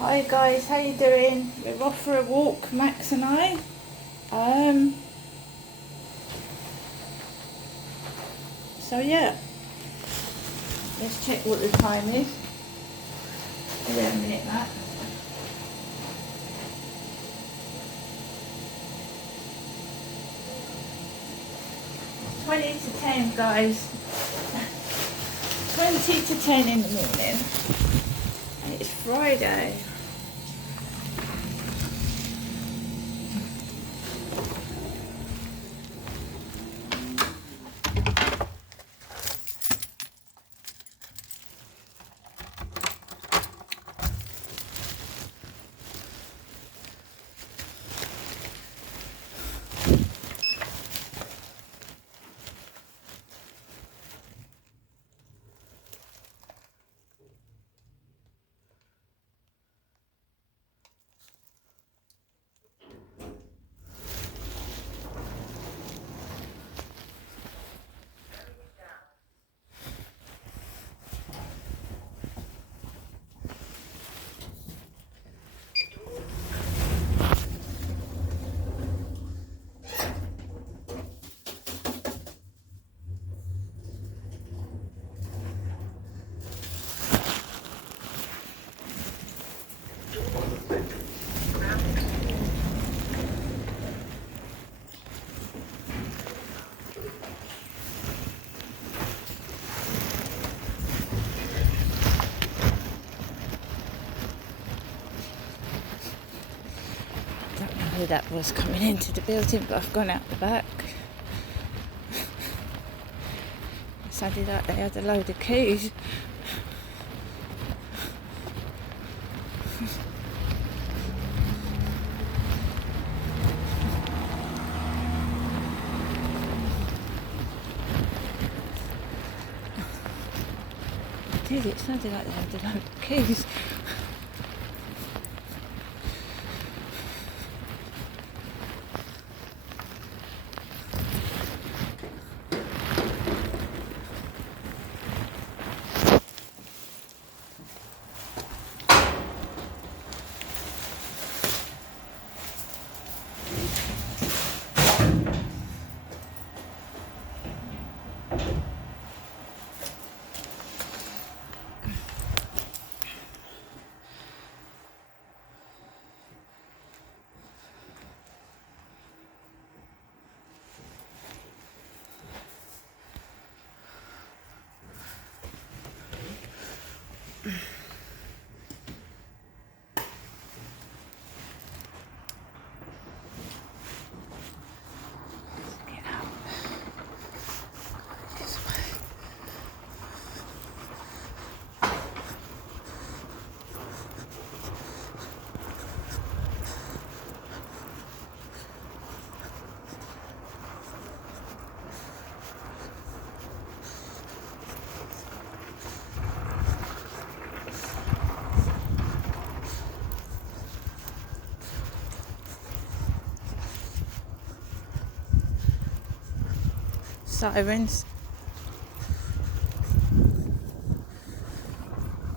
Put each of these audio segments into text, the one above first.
Hi guys, how you doing? We're off for a walk, Max and I. So yeah, let's check what the time is. Wait a minute, Max. 20 to 10, guys. 20 to 10 in the morning. And it's Friday. Don't know who that was coming into the building, but I've gone out the back. It sounded like they had a load of keys. It sounded like they had a load of keys. Sirens.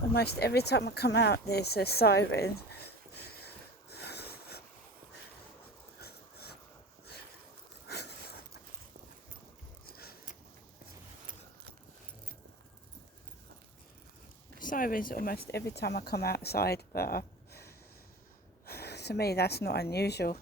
Almost every time I come out there's a siren. Sirens almost every time I come outside, but to me that's not unusual.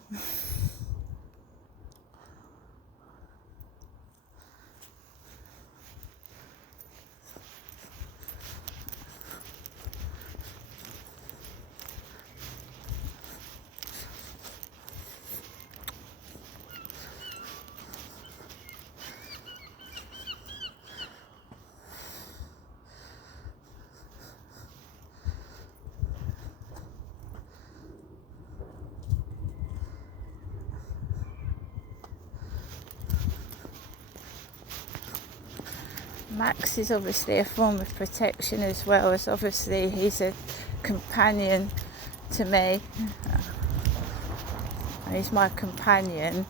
Max is obviously a form of protection as well, as obviously he's a companion to me. He's my companion.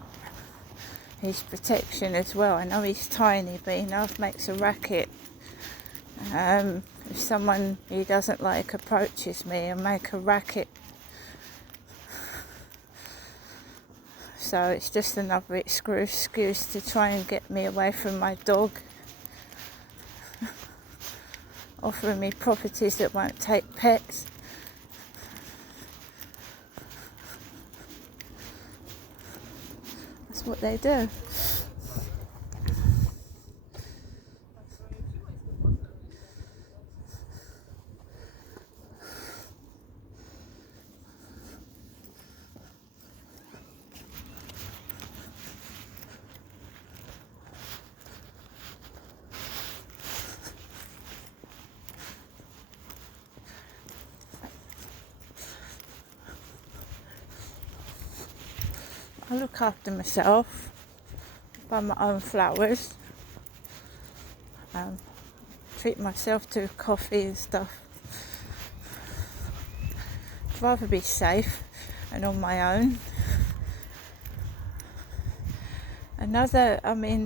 He's protection as well. I know he's tiny, but he makes a racket. if someone he doesn't like approaches me and make a racket. So it's just another excuse to try and get me away from my dog. Offering me properties that won't take pets. That's what they do. I look after myself, buy my own flowers, treat myself to coffee and stuff. I'd rather be safe and on my own.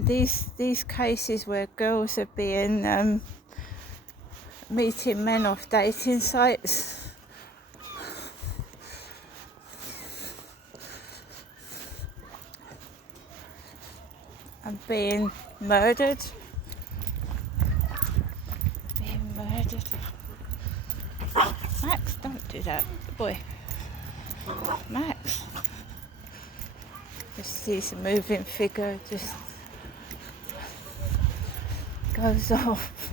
These cases where girls are being meeting men off dating sites. And being murdered. Max, don't do that, boy. Max. Just sees a moving figure, just goes off.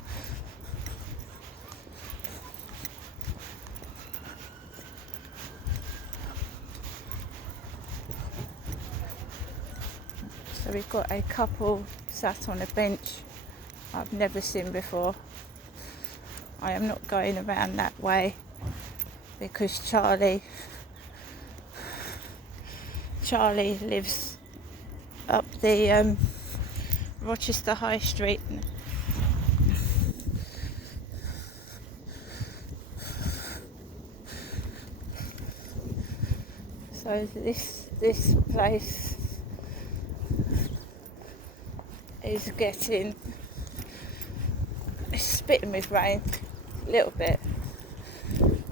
So we've got a couple sat on a bench I've never seen before. I am not going around that way because Charlie lives up the Rochester High Street. So this place is getting, it's spitting with rain a little bit.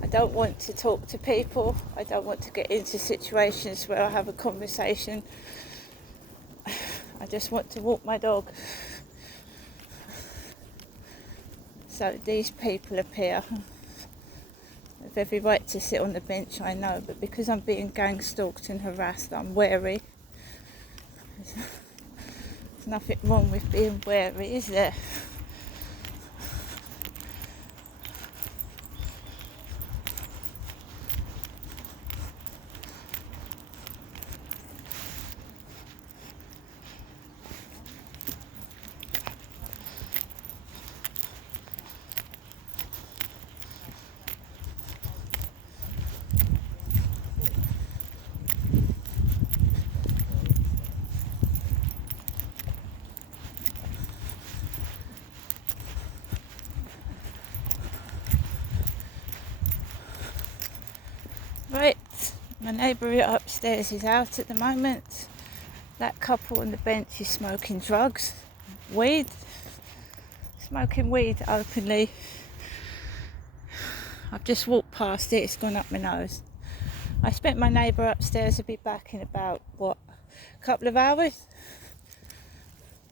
I don't want to talk to people. I don't want to get into situations where I have a conversation. I just want to walk my dog. So these people appear. They have every right to sit on the bench, I know, but because I'm being gang stalked and harassed, I'm wary. There's nothing wrong with being wary, is there? Right, my neighbour upstairs is out at the moment. That couple on the bench is smoking drugs, weed, smoking weed openly. I've just walked past it, it's gone up my nose. I expect my neighbour upstairs will be back in about, a couple of hours?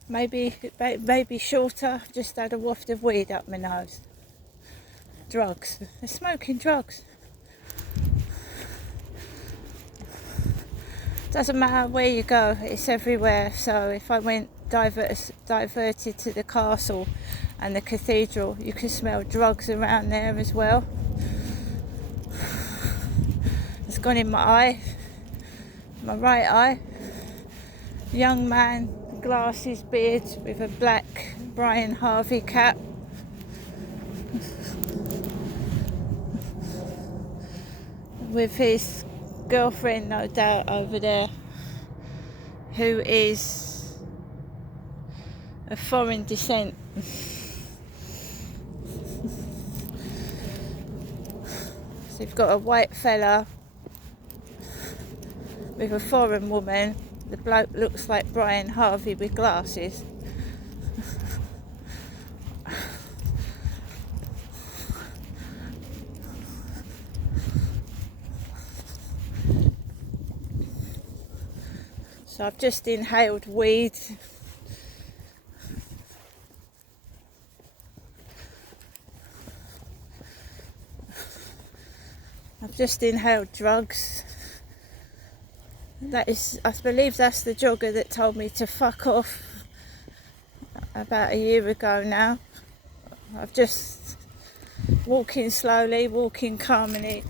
Maybe shorter. Just had a waft of weed up my nose. Drugs, they're smoking drugs. Doesn't matter where you go, it's everywhere. So if I went diverted to the castle and the cathedral, you can smell drugs around there as well. It's gone in my eye, my right eye. Young man, glasses, beard, with a black Brian Harvey cap. With his girlfriend, no doubt, over there, who is of foreign descent. So you've got a white fella with a foreign woman. The bloke looks like Brian Harvey with glasses. So I've just inhaled weed. I've just inhaled drugs. I believe that's the jogger that told me to fuck off about a year ago now. I've just walking slowly, walking calmly.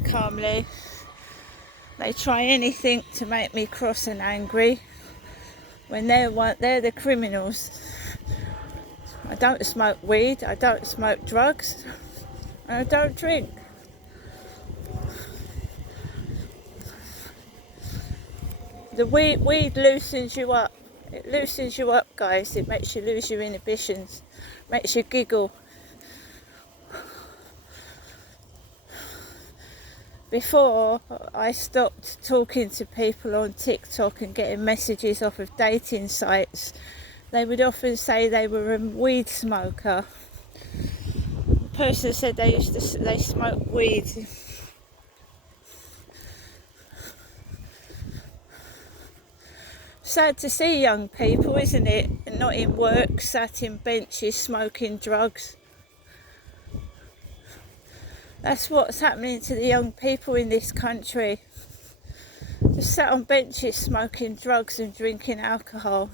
They try anything to make me cross and angry when they're the criminals. I don't smoke weed, I don't smoke drugs, and I don't drink. The weed loosens you up. It loosens you up, guys. It makes you lose your inhibitions, makes you giggle. Before I stopped talking to people on TikTok and getting messages off of dating sites, they would often say they were a weed smoker. The person said they smoke weed. Sad to see young people, isn't it? Not in work, sat in benches smoking drugs. That's what's happening to the young people in this country. Just sat on benches smoking drugs and drinking alcohol.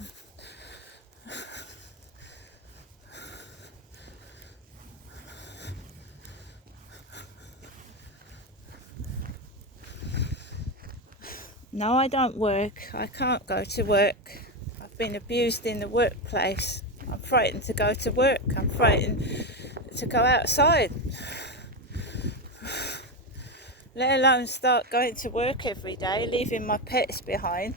No, I don't work. I can't go to work. I've been abused in the workplace. I'm frightened to go to work. I'm frightened to go outside. Let alone start going to work every day, leaving my pets behind.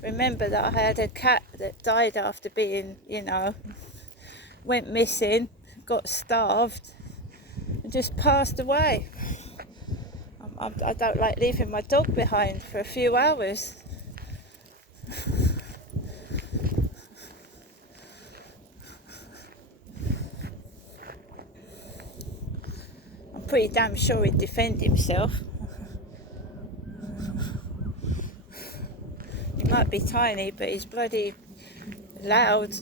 Remember that I had a cat that died after being, went missing, got starved, and just passed away. I don't like leaving my dog behind for a few hours. I'm pretty damn sure he'd defend himself. He might be tiny, but he's bloody loud.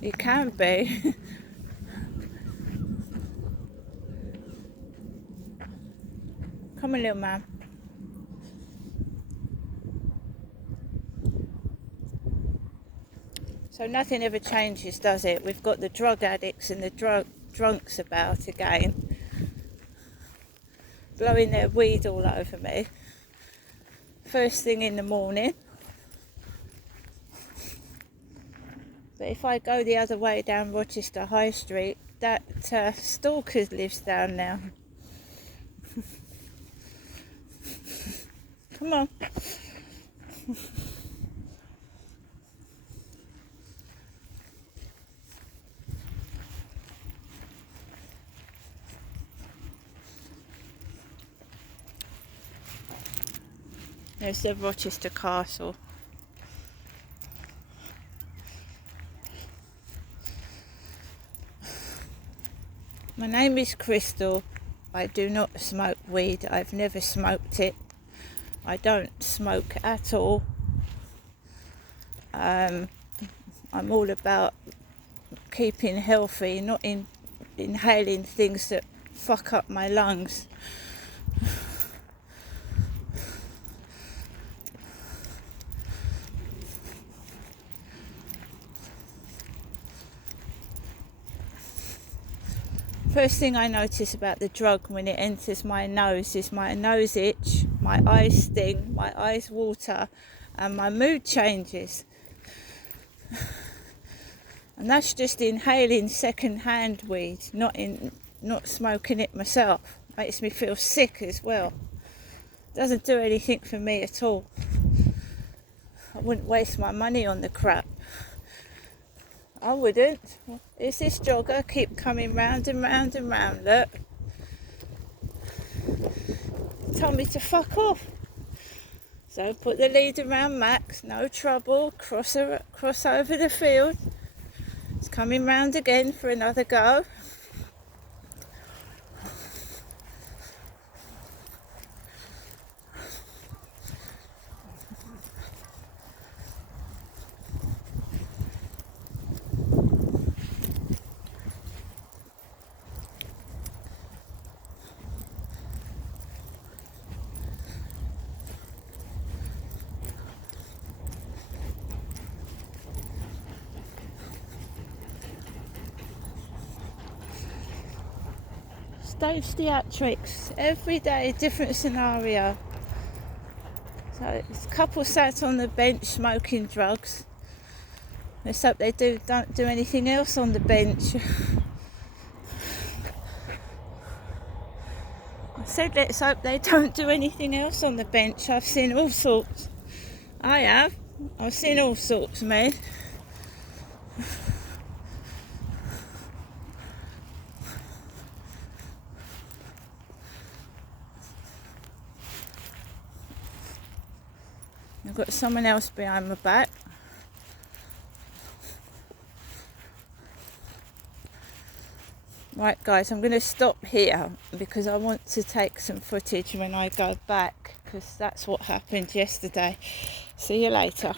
He can be. Come on, little man. So nothing ever changes, does it? We've got the drug addicts and the drunks about again, blowing their weed all over me. First thing in the morning. But if I go the other way down Rochester High Street, that stalker lives down now. Come on. There's the Rochester Castle. My name is Crystal. I do not smoke weed. I've never smoked it. I don't smoke at all. I'm all about keeping healthy, not inhaling things that fuck up my lungs. First thing I notice about the drug when it enters my nose is my nose itch, my eyes sting, my eyes water, and my mood changes. And that's just inhaling second-hand weed, not smoking it myself. Makes me feel sick as well. Doesn't do anything for me at all. I wouldn't waste my money on the crap. I wouldn't. Is this jogger keep coming round and round and round? Look. Told me to fuck off. So put the lead around Max, no trouble, cross over the field. It's coming round again for another go. stage theatrics. Every day, different scenario. So it's a couple sat on the bench smoking drugs. Let's hope they don't do anything else on the bench. I said let's hope they don't do anything else on the bench. I've seen all sorts. I've seen all sorts, man. I've got someone else behind my back. Right guys, I'm going to stop here because I want to take some footage when I go back, because that's what happened yesterday. See you later.